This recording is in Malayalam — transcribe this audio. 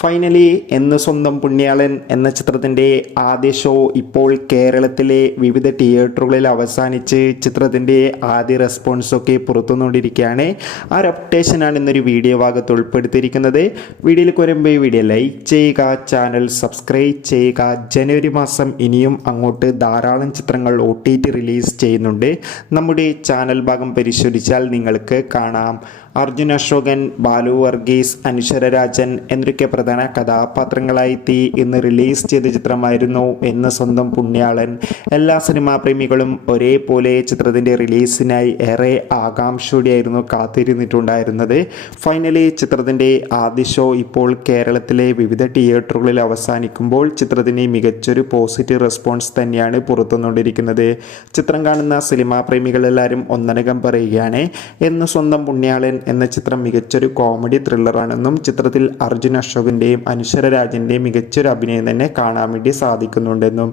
ഫൈനലി എന്ന് സ്വന്തം പുണ്യാളൻ എന്ന ചിത്രത്തിൻ്റെ ആദ്യ ഷോ ഇപ്പോൾ കേരളത്തിലെ വിവിധ തിയേറ്ററുകളിൽ അവസാനിച്ച് ചിത്രത്തിൻ്റെ ആദ്യ റെസ്പോൺസൊക്കെ പുറത്തുകൊണ്ടിരിക്കുകയാണ്. ആ ഒരു അപ്ഡേഷനാണ് ഇന്നൊരു വീഡിയോ ഭാഗത്ത് ഉൾപ്പെടുത്തിയിരിക്കുന്നത്. വീഡിയോയിലേക്ക് വരുമ്പോൾ ഈ വീഡിയോ ലൈക്ക് ചെയ്യുക, ചാനൽ സബ്സ്ക്രൈബ് ചെയ്യുക. ജനുവരി മാസം ഇനിയും അങ്ങോട്ട് ധാരാളം ചിത്രങ്ങൾ OTT റിലീസ് ചെയ്യുന്നുണ്ട്. നമ്മുടെ ചാനൽ ഭാഗം പരിശോധിച്ചാൽ നിങ്ങൾക്ക് കാണാം. അർജുൻ അശോകൻ, ബാലു വർഗീസ്, അനശ്വര രാജൻ എന്നൊക്കെ പ്രധാന കഥാപാത്രങ്ങളായി ഇന്ന് റിലീസ് ചെയ്ത ചിത്രമായിരുന്നു എന്ന് സ്വന്തം പുണ്യാളൻ. എല്ലാ സിനിമാ പ്രേമികളും ഒരേപോലെ ചിത്രത്തിൻ്റെ റിലീസിനായി ഏറെ ആകാംക്ഷയോടെയായിരുന്നു കാത്തിരുന്നിട്ടുണ്ടായിരുന്നത്. ഫൈനലി ചിത്രത്തിൻ്റെ ആദ്യ ഷോ ഇപ്പോൾ കേരളത്തിലെ വിവിധ തിയേറ്ററുകളിൽ അവസാനിക്കുമ്പോൾ ചിത്രത്തിന് മികച്ചൊരു പോസിറ്റീവ് റെസ്പോൺസ് തന്നെയാണ് പുറത്തുകൊണ്ടിരിക്കുന്നത്. ചിത്രം കാണുന്ന സിനിമാ പ്രേമികളെല്ലാവരും ഒന്നടങ്കം പറയുകയാണ് എന്ന് സ്വന്തം പുണ്യാളൻ എന്ന ചിത്രം മികച്ചൊരു കോമഡി ത്രില്ലറാണെന്നും ചിത്രത്തിൽ അർജുൻ അശോകൻ്റെയും അനശ്വര രാജൻ്റെയും മികച്ചൊരു അഭിനയം തന്നെ കാണാൻ വേണ്ടി സാധിക്കുന്നുണ്ടെന്നും